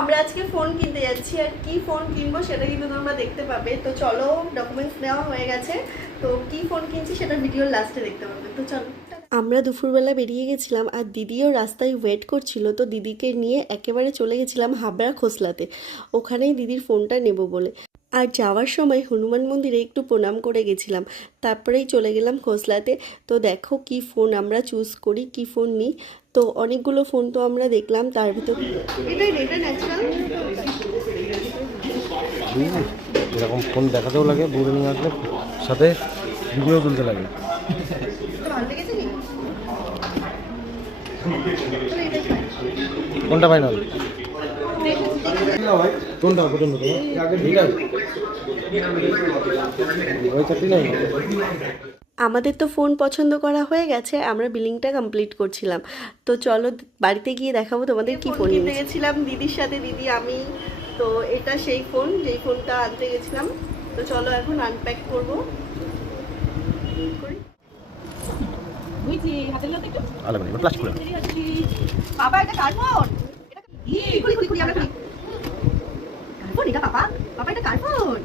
আমরা আজকে ফোন কিনতে যাচ্ছি, আর কি ফোন কিনবো সেটা কিন্তু তোমরা দেখতে পাবে। তো চলো, ডকুমেন্টস নেওয়া হয়ে গেছে, তো কি ফোন কিনছি সেটা ভিডিওর লাস্টে দেখতে পাবে। তো চলো, আমরা দুপুরবেলা বেরিয়ে গেছিলাম আর দিদিও রাস্তায় ওয়েট করছিল। তো দিদিকে নিয়ে একেবারে চলে গেছিলাম হাবড়া খোসলাতে, ওখানেই দিদির ফোনটা নেব বলে। আর যাওয়ার সময় হনুমান মন্দিরে একটু প্রণাম করে গেছিলাম, তারপরেই চলে গেলাম খোসলাতে। তো দেখো কি ফোন আমরা চুজ করি, কি ফোন নিই। তো অনেকগুলো ফোন তো আমরা দেখলাম, তার ভিতর এরকম ফোন দেখাতেও লাগে, দূরে নিয়ে আসলে সাথে ভিডিও তুলতে লাগে। কোনটা ফাইনাল? কোনটা পছন্দ তোমার? আমাদের তো ফোন পছন্দ করা হয়ে গেছে, আমরা বিলিংটা কমপ্লিট করছিলাম। তো চলো বাড়িতে গিয়ে দেখাবো তোমাদের কি ফোন কিনতে গেছিলাম দিদির সাথে, দিদি আমি। তো এটা সেই ফোন, যেই ফোনটা আনতে গেছিলাম। তো চলো এখন আনপ্যাক করবো। বাবা এটা কার ফোন? এটা বাবা, বাবা এটা কার ফোন?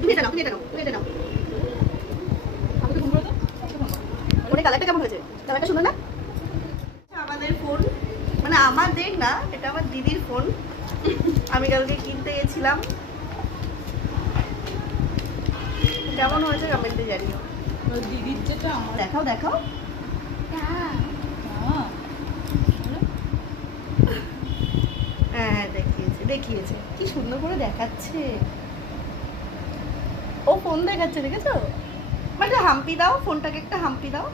তুমি এটা নাও, তুমি এটা নাও, তুমি এটা নাও। ফোনের কালারটা কেমন হয়েছে? কালারটা সুন্দর না? আমাদের ফোন, মানে আমাদের না, এটা আমার দিদির ফোন। আমি কালকে কিনতে গেছিলাম। কেমন হয়েছে কমেন্টে জানিও। দিদির যেটা দেখাও দেখাও। হ্যাঁ দেখিয়েছে, দেখিয়েছে কি সুন্দর করে দেখাচ্ছে। ও ফোন দেখাচ্ছে, দেখেছো? মানে হাম্পি দাও, ফোনটাকে একটা হাম্পি দাও।